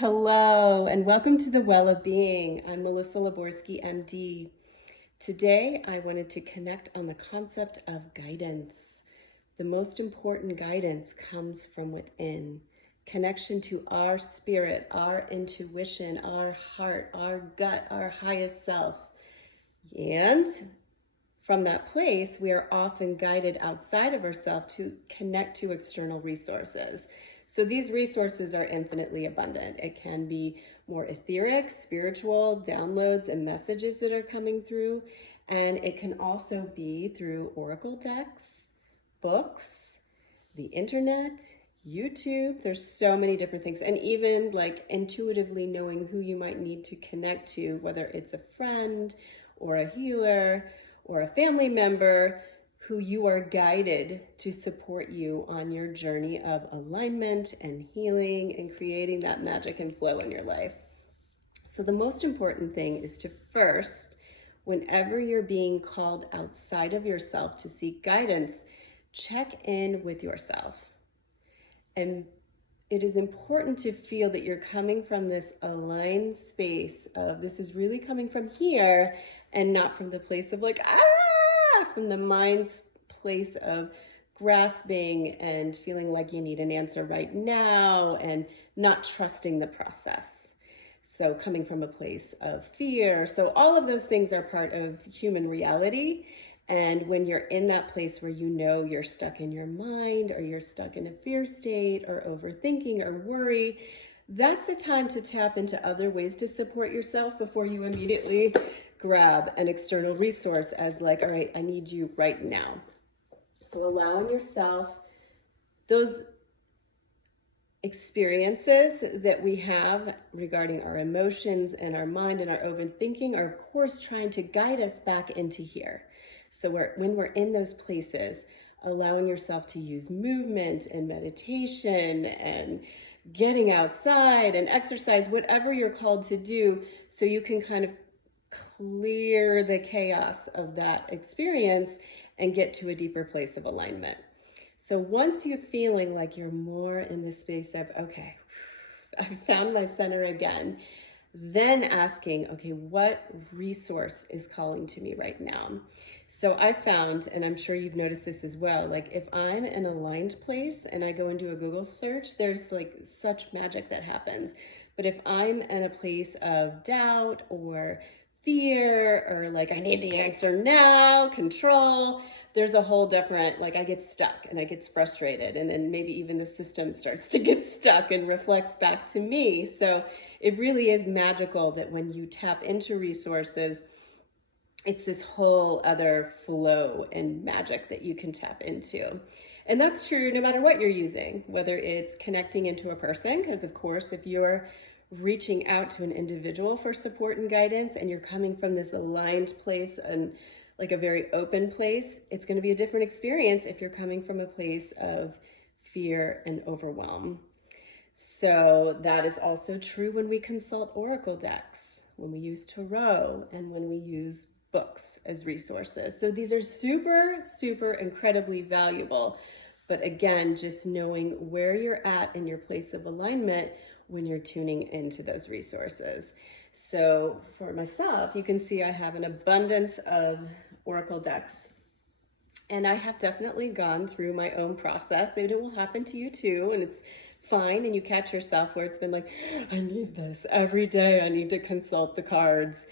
Hello, and welcome to the Well of Being. I'm Melissa Laborsky, MD. Today, I wanted to connect on the concept of guidance. The most important guidance comes from within. Connection to our spirit, our intuition, our heart, our gut, our highest self. And from that place, we are often guided outside of ourselves to connect to external resources. So these resources are infinitely abundant. It can be more etheric, spiritual downloads and messages that are coming through. And it can also be through oracle decks, books, the internet, YouTube. There's so many different things. And even like intuitively knowing who you might need to connect to, whether it's a friend or a healer or a family member who you are guided to support you on your journey of alignment and healing and creating that magic and flow in your life. So the most important thing is to first, whenever you're being called outside of yourself to seek guidance, check in with yourself. And it is important to feel that you're coming from this aligned space of this is really coming from here and not from the place of like, from the mind's place of grasping and feeling like you need an answer right now and not trusting the process. So coming from a place of fear. So all of those things are part of human reality. And when you're in that place where you know you're stuck in your mind or you're stuck in a fear state or overthinking or worry, that's the time to tap into other ways to support yourself before you immediately grab an external resource as like, all right, I need you right now. So allowing yourself those experiences that we have regarding our emotions and our mind and our overthinking are of course trying to guide us back into here. So when we're in those places, allowing yourself to use movement and meditation and getting outside and exercise, whatever you're called to do, so you can kind of clear the chaos of that experience and get to a deeper place of alignment. So once you're feeling like you're more in the space of, okay, I found my center again, then asking, okay, what resource is calling to me right now? So I found, and I'm sure you've noticed this as well, like if I'm in an aligned place and I go into a Google search, there's like such magic that happens. But if I'm in a place of doubt or fear or like I need the answer now, control, there's a whole different, like I get stuck and I get frustrated, and then maybe even the system starts to get stuck and reflects back to me. So it really is magical that when you tap into resources, it's this whole other flow and magic that you can tap into. And that's true no matter what you're using, whether it's connecting into a person, because of course, if you're reaching out to an individual for support and guidance and you're coming from this aligned place and like a very open place, it's going to be a different experience if you're coming from a place of fear and overwhelm. So that is also true when we consult oracle decks, when we use tarot, and when we use books as resources. So these are super, super incredibly valuable. But again, just knowing where you're at in your place of alignment when you're tuning into those resources. So for myself, you can see I have an abundance of oracle decks. And I have definitely gone through my own process. And it will happen to you too. And it's fine. And you catch yourself where it's been like, I need this every day. I need to consult the cards.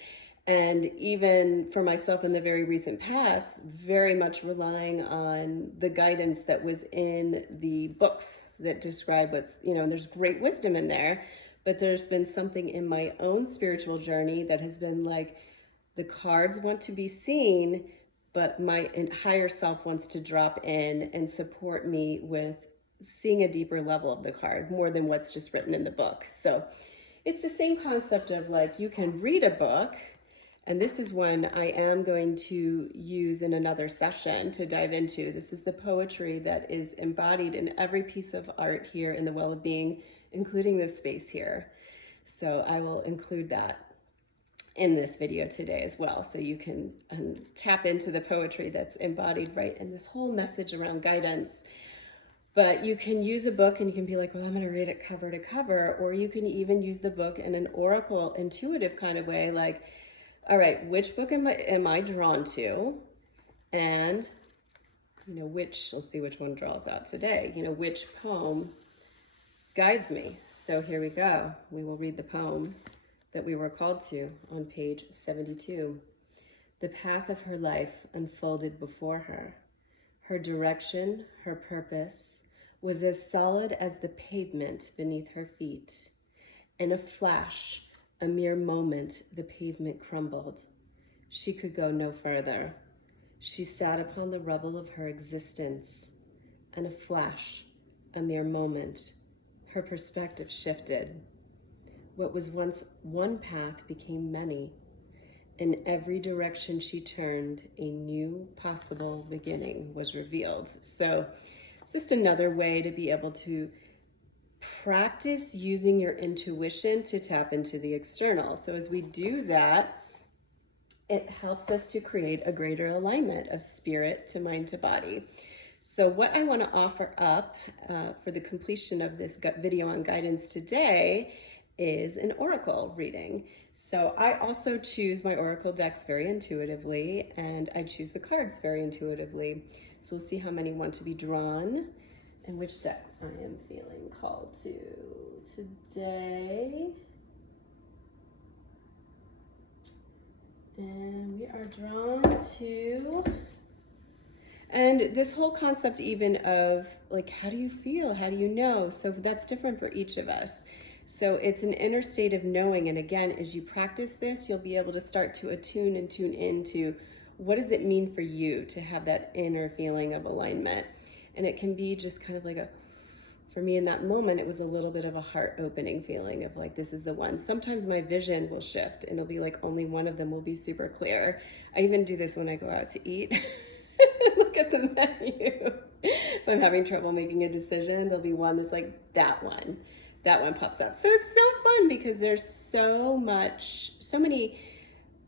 And even for myself in the very recent past, very much relying on the guidance that was in the books that describe what's, and there's great wisdom in there, but there's been something in my own spiritual journey that has been like, the cards want to be seen, but my higher self wants to drop in and support me with seeing a deeper level of the card, more than what's just written in the book. So it's the same concept of like, you can read a book, and this is one I am going to use in another session to dive into. This is the poetry that is embodied in every piece of art here in the Well of Being, including this space here. So I will include that in this video today as well, so you can tap into the poetry that's embodied right in this whole message around guidance. But you can use a book and you can be like, well, I'm going to read it cover to cover. Or you can even use the book in an oracle, intuitive kind of way. Like, all right, which book am I drawn to? And, let's see which one draws out today. Which poem guides me. So here we go. We will read the poem that we were called to on page 72. The path of her life unfolded before her. Her direction, her purpose, was as solid as the pavement beneath her feet. In a flash, a mere moment, the pavement crumbled. She could go no further. She sat upon the rubble of her existence. In a flash, a mere moment, her perspective shifted. What was once one path became many. In every direction she turned, a new possible beginning was revealed. So it's just another way to be able to practice using your intuition to tap into the external. So as we do that, it helps us to create a greater alignment of spirit to mind to body. So what I want to offer up for the completion of this video on guidance today is an oracle reading. So I also choose my oracle decks very intuitively, and I choose the cards very intuitively. So we'll see how many want to be drawn and which deck I am feeling called to today. And we are drawn to, and this whole concept even of like, how do you feel? How do you know? So that's different for each of us. So it's an inner state of knowing. And again, as you practice this, you'll be able to start to attune and tune into what does it mean for you to have that inner feeling of alignment. And it can be just kind of like for me in that moment, it was a little bit of a heart opening feeling of like, this is the one. Sometimes my vision will shift and it'll be like only one of them will be super clear. I even do this when I go out to eat. Look at the menu. If I'm having trouble making a decision, there'll be one that's like that one pops up. So it's so fun because there's so many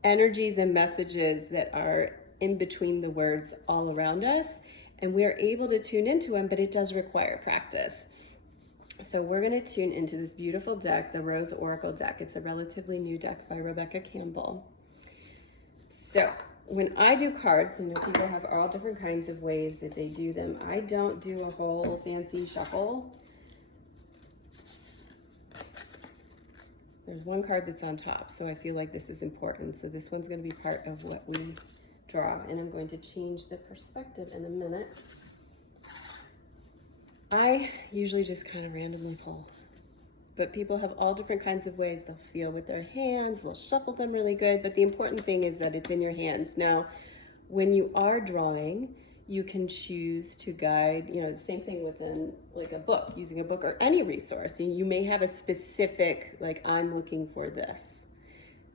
energies and messages that are in between the words all around us, and we're able to tune into them, but it does require practice. So we're going to tune into this beautiful deck, the Rose Oracle deck. It's a relatively new deck by Rebecca Campbell. So when I do cards, people have all different kinds of ways that they do them. I don't do a whole fancy shuffle. There's one card that's on top, so I feel like this is important. So this one's going to be part of what we draw, and I'm going to change the perspective in a minute. I usually just kind of randomly pull, but people have all different kinds of ways. They'll feel with their hands, they'll shuffle them really good, but the important thing is that it's in your hands. Now, when you are drawing, you can choose to guide, the same thing within like a book, using a book or any resource. You may have a specific, like, I'm looking for this,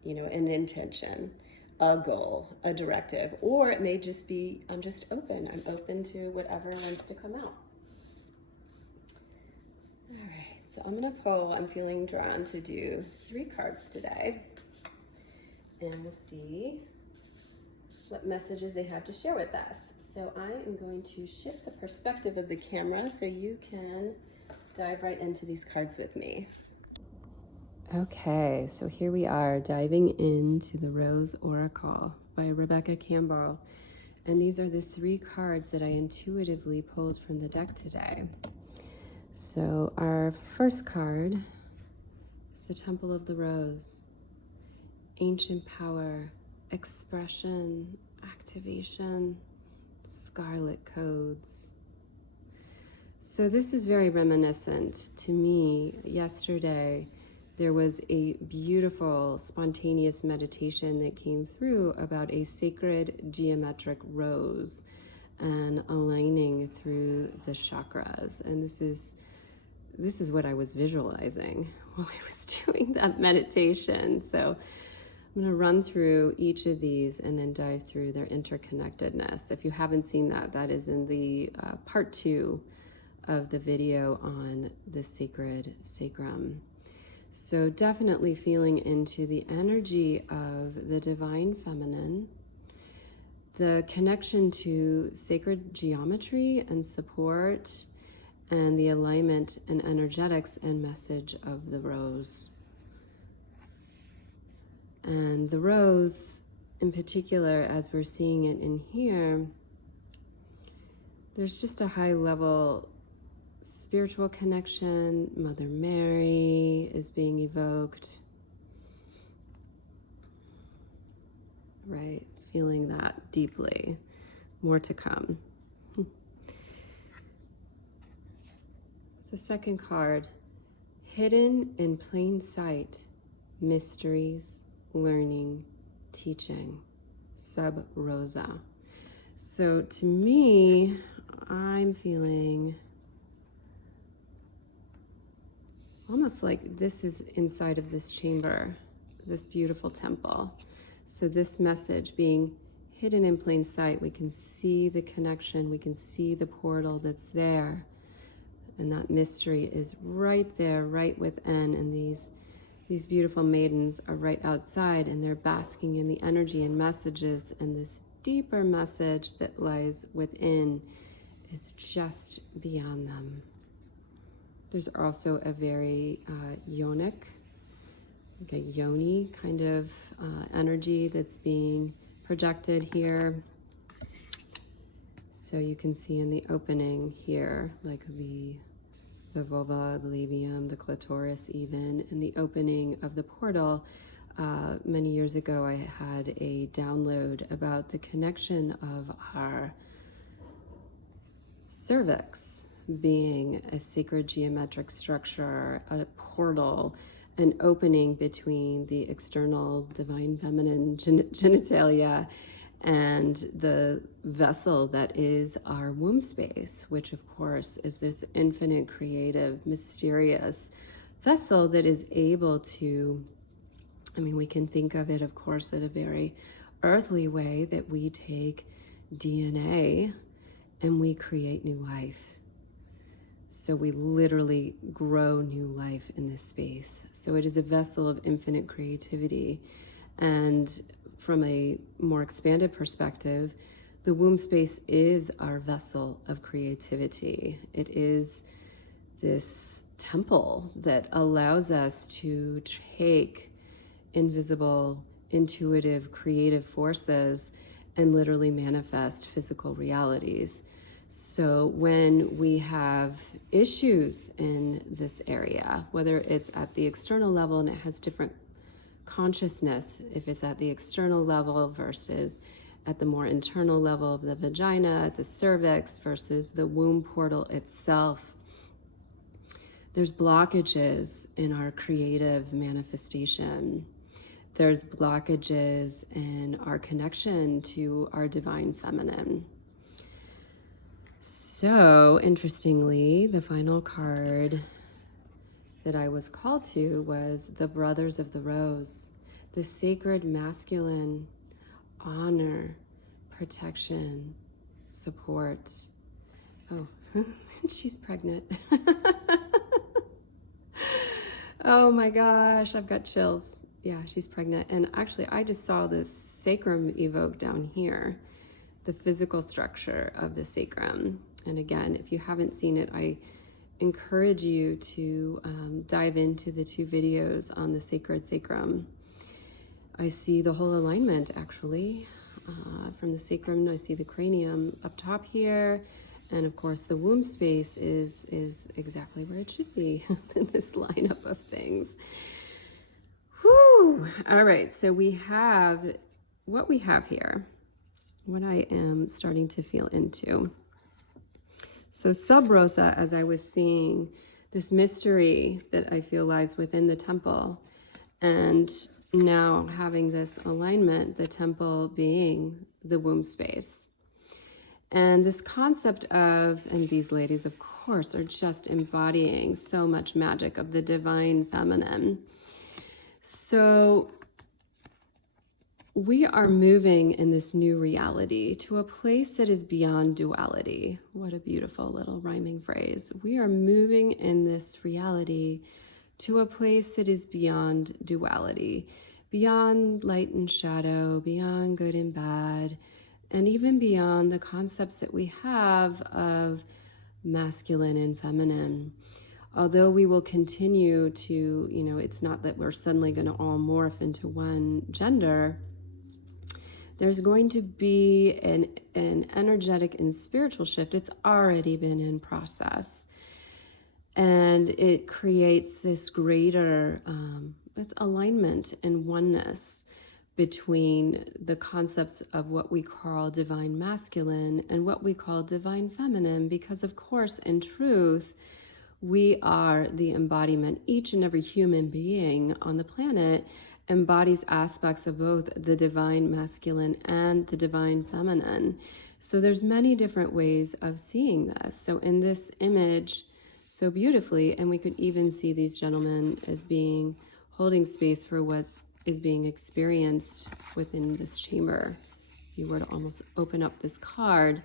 an intention, a goal, a directive, or it may just be, I'm just open. I'm open to whatever wants to come out. All right, so I'm gonna pull, I'm feeling drawn to do 3 cards today, and we'll see what messages they have to share with us. So I am going to shift the perspective of the camera so you can dive right into these cards with me. Okay, so here we are diving into the Rose Oracle by Rebecca Campbell. And these are the 3 cards that I intuitively pulled from the deck today. So our first card is the Temple of the Rose. Ancient power, expression, activation, scarlet codes. So this is very reminiscent to me. Yesterday, there was a beautiful spontaneous meditation that came through about a sacred geometric rose and aligning through the chakras. And this is what I was visualizing while I was doing that meditation. So I'm going to run through each of these and then dive through their interconnectedness. If you haven't seen that, that is in the part 2 of the video on the sacred sacrum. So definitely feeling into the energy of the divine feminine, the connection to sacred geometry and support, and the alignment and energetics and message of the rose. And the rose, in particular, as we're seeing it in here, there's just a high level spiritual connection. Mother Mary is being evoked. Right, feeling that deeply. More to come. The second card, hidden in plain sight, mysteries, learning, teaching, sub rosa. So to me, I'm feeling almost like this is inside of this chamber, this beautiful temple. So this message being hidden in plain sight, we can see the connection, we can see the portal that's there. And that mystery is right there, right within, and these beautiful maidens are right outside, and they're basking in the energy and messages, and this deeper message that lies within is just beyond them. There's also a very yonic, like a yoni kind of energy that's being projected here. So you can see in the opening here, like the vulva, the labium, the clitoris even, in the opening of the portal. Many years ago, I had a download about the connection of our cervix being a sacred geometric structure, a portal, an opening between the external divine feminine genitalia and the vessel that is our womb space, which of course is this infinite, creative, mysterious vessel that is able to, I mean, we can think of it, of course, in a very earthly way, that we take DNA and we create new life. So we literally grow new life in this space. So it is a vessel of infinite creativity. And from a more expanded perspective, the womb space is our vessel of creativity. It is this temple that allows us to take invisible, intuitive, creative forces and literally manifest physical realities. So when we have issues in this area, whether it's at the external level and it has different consciousness, if it's at the external level versus at the more internal level of the vagina, at the cervix versus the womb portal itself, there's blockages in our creative manifestation. There's blockages in our connection to our divine feminine. So, interestingly, the final card that I was called to was the Brothers of the Rose, the sacred masculine honor, protection, support. Oh, she's pregnant. Oh my gosh, I've got chills. Yeah, she's pregnant. And actually, I just saw this sacrum evoked down here, the physical structure of the sacrum. And again, if you haven't seen it, I encourage you to dive into the 2 videos on the sacred sacrum. I see the whole alignment actually. From the sacrum, I see the cranium up top here. And of course, the womb space is exactly where it should be in this lineup of things. Whew. All right, so we have what we have here, what I am starting to feel into. So sub rosa, as I was seeing, this mystery that I feel lies within the temple, and now having this alignment, the temple being the womb space. And this concept of, and these ladies, of course, are just embodying so much magic of the divine feminine. So we are moving in this new reality to a place that is beyond duality. What a beautiful little rhyming phrase. We are moving in this reality to a place that is beyond duality, beyond light and shadow, beyond good and bad, and even beyond the concepts that we have of masculine and feminine. Although we will continue to, it's not that we're suddenly going to all morph into one gender, there's going to be an energetic and spiritual shift. It's already been in process. And it creates this greater it's alignment and oneness between the concepts of what we call divine masculine and what we call divine feminine, because of course, in truth, we are the embodiment. Each and every human being on the planet embodies aspects of both the divine masculine and the divine feminine. So there's many different ways of seeing this. So in this image, so beautifully, and we could even see these gentlemen as being holding space for what is being experienced within this chamber. If you were to almost open up this card,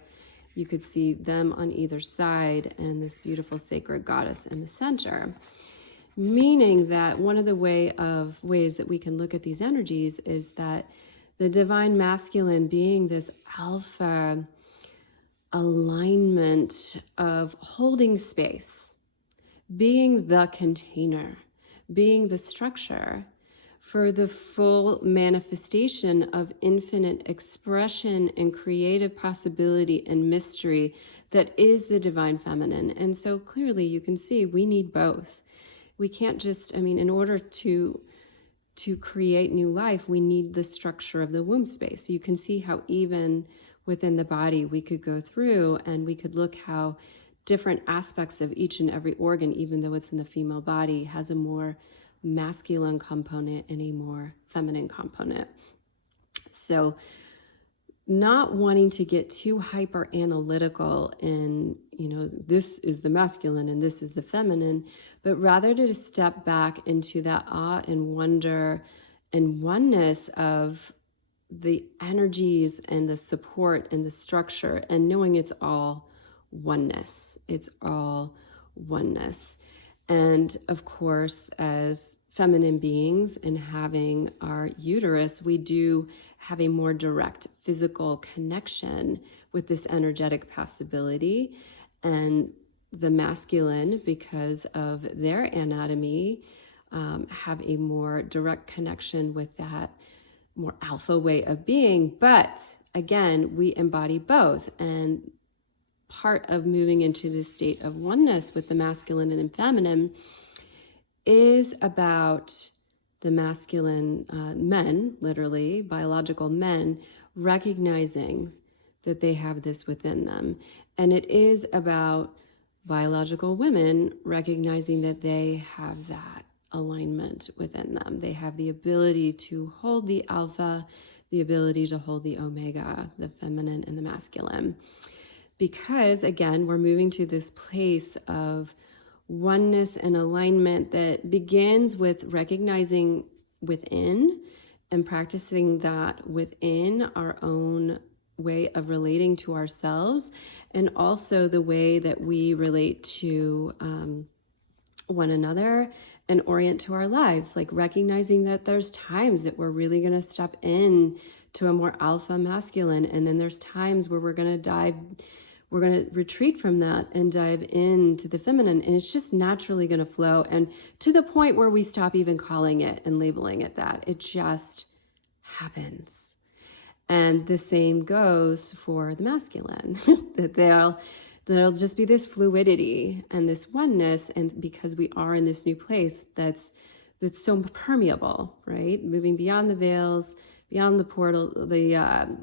you could see them on either side and this beautiful sacred goddess in the center. Meaning that one of the ways that we can look at these energies is that the divine masculine being this alpha alignment of holding space, being the container, being the structure for the full manifestation of infinite expression and creative possibility and mystery that is the divine feminine. And so clearly you can see we need both. We can't just, in order to create new life, we need the structure of the womb space. So you can see how even within the body we could go through and we could look how different aspects of each and every organ, even though it's in the female body, has a more masculine component and a more feminine component. So not wanting to get too hyper analytical in, this is the masculine and this is the feminine, but rather to step back into that awe and wonder and oneness of the energies and the support and the structure, and knowing it's all oneness. It's all oneness. And of course, as feminine beings and having our uterus, we do have a more direct physical connection with this energetic possibility. And the masculine, because of their anatomy, have a more direct connection with that more alpha way of being. But again, we embody both. And part of moving into this state of oneness with the masculine and feminine is about the masculine men, literally biological men, recognizing that they have this within them. And it is about biological women recognizing that they have that alignment within them. They have the ability to hold the alpha, the ability to hold the omega, the feminine and the masculine. Because again, we're moving to this place of oneness and alignment that begins with recognizing within and practicing that within our own way of relating to ourselves, and also the way that we relate to one another and orient to our lives, like recognizing that there's times that we're really going to step in to a more alpha masculine, and then there's times where we're going to retreat from that and dive into the feminine, and it's just naturally going to flow, and to the point where we stop even calling it and labeling it that. It just happens. And the same goes for the masculine, that there'll just be this fluidity and this oneness, and because we are in this new place that's so permeable, right? Moving beyond the veils, beyond the portal, the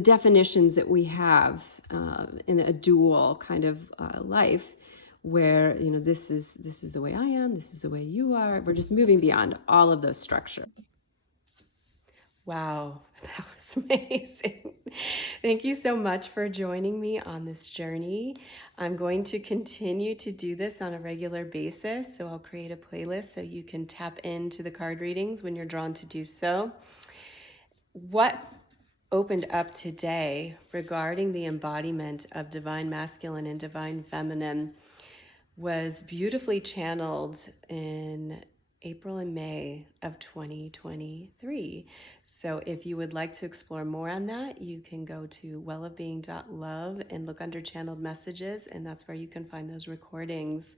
definitions that we have in a dual kind of life, where this is the way I am, this is the way you are. We're just moving beyond all of those structures. Wow, that was amazing. Thank you so much for joining me on this journey. I'm going to continue to do this on a regular basis, so I'll create a playlist so you can tap into the card readings when you're drawn to do so. What opened up today regarding the embodiment of divine masculine and divine feminine was beautifully channeled in April and May of 2023. So if you would like to explore more on that, you can go to wellofbeing.love and look under channeled messages, and that's where you can find those recordings.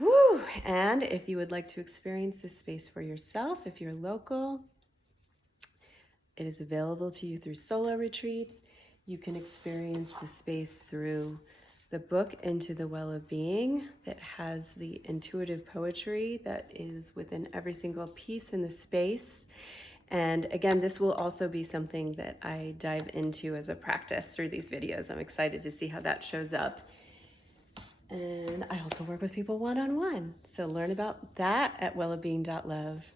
Woo! And if you would like to experience this space for yourself, if you're local, it is available to you through solo retreats. You can experience the space through the book Into the Well of Being that has the intuitive poetry that is within every single piece in the space. And again, this will also be something that I dive into as a practice through these videos. I'm excited to see how that shows up. And I also work with people one-on-one. So learn about that at wellofbeing.love.